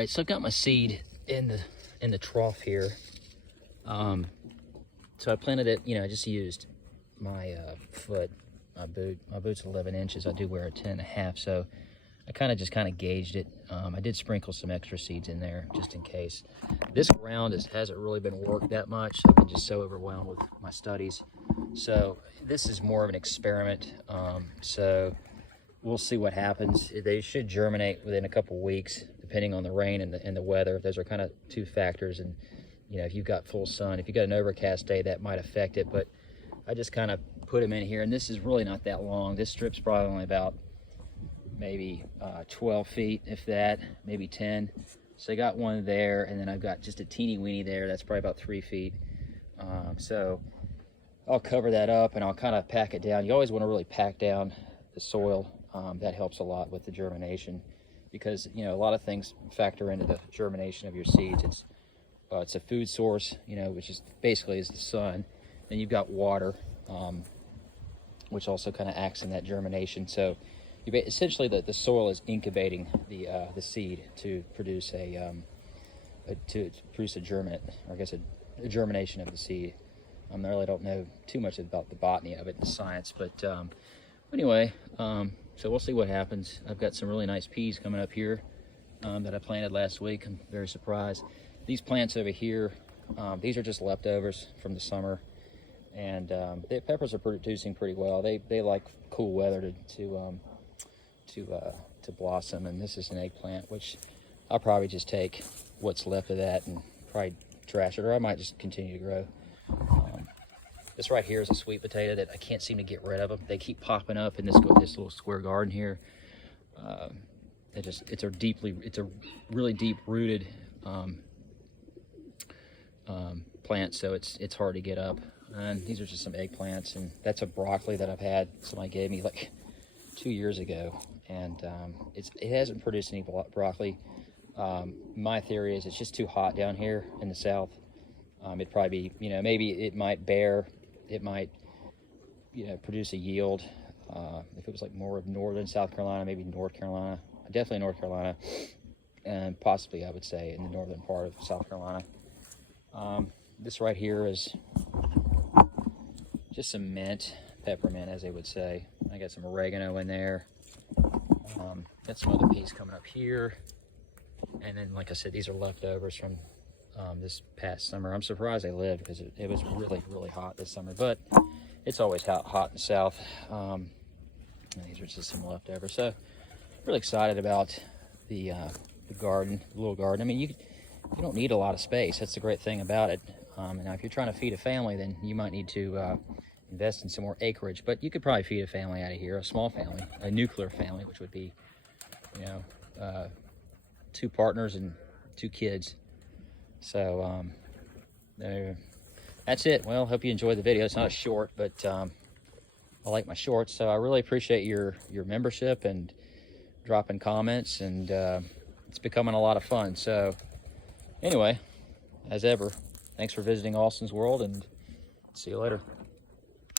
right, so I've got my seed in the trough here. So I planted it, you know, I just used my foot, my boot. My boot's 11 inches. I do wear a 10.5, so I kind of gauged it. I did sprinkle some extra seeds in there just in case. This ground hasn't really been worked that much. I've been just so overwhelmed with my studies. So this is more of an experiment. So we'll see what happens. They should germinate within a couple weeks, depending on the rain and the weather. Those are kind of two factors. And you know, if you've got full sun, if you've got an overcast day, that might affect it. But I just kind of put them in here, and this is really not that long. This strip's probably only about maybe 12 feet, if that, maybe 10. So I got one there, and then I've got just a teeny weeny there. That's probably about 3 feet. So I'll cover that up, and I'll kind of pack it down. You always want to really pack down the soil. That helps a lot with the germination, because you know, a lot of things factor into the germination of your seeds. It's a food source, you know, which is basically is the sun. Then you've got water, which also kind of acts in that germination. So essentially the soil is incubating the seed to produce a germinate, or I guess a germination of the seed. I really don't know too much about the botany of it, the science, but anyway, so we'll see what happens. I've got some really nice peas coming up here that I planted last week. I'm very surprised. These plants over here, these are just leftovers from the summer, and the peppers are producing pretty well. They like cool weather to blossom. And this is an eggplant, which I'll probably just take what's left of that and probably trash it, or I might just continue to grow. This right here is a sweet potato that I can't seem to get rid of them. They keep popping up in this little square garden here. It's a really deep rooted plant, so it's hard to get up. And these are just some eggplants, and that's a broccoli that I've had. Somebody gave me like 2 years ago, and it hasn't produced any broccoli. My theory is it's just too hot down here in the south. It'd probably be, you know, maybe it might bear, it might, you know, produce a yield. If it was like more of northern South Carolina, maybe North Carolina, definitely North Carolina, and possibly I would say in the northern part of South Carolina. This right here is just some mint, peppermint, as they would say. I got some oregano in there. Got some other peas coming up here. And then, like I said, these are leftovers from this past summer. I'm surprised they lived, because it was really, really hot this summer. But it's always hot in the south. And these are just some leftovers. So, really excited about the garden, the little garden. I mean, you don't need a lot of space. That's the great thing about it. Now, if you're trying to feed a family, then you might need to invest in some more acreage. But you could probably feed a family out of here, a small family, a nuclear family, which would be, you know, 2 partners and 2 kids. So that's it. Well, hope you enjoyed the video. It's not a short, but I like my shorts, so I really appreciate your membership and dropping comments, and it's becoming a lot of fun. So anyway, as ever, thanks for visiting Austin's World, and see you later.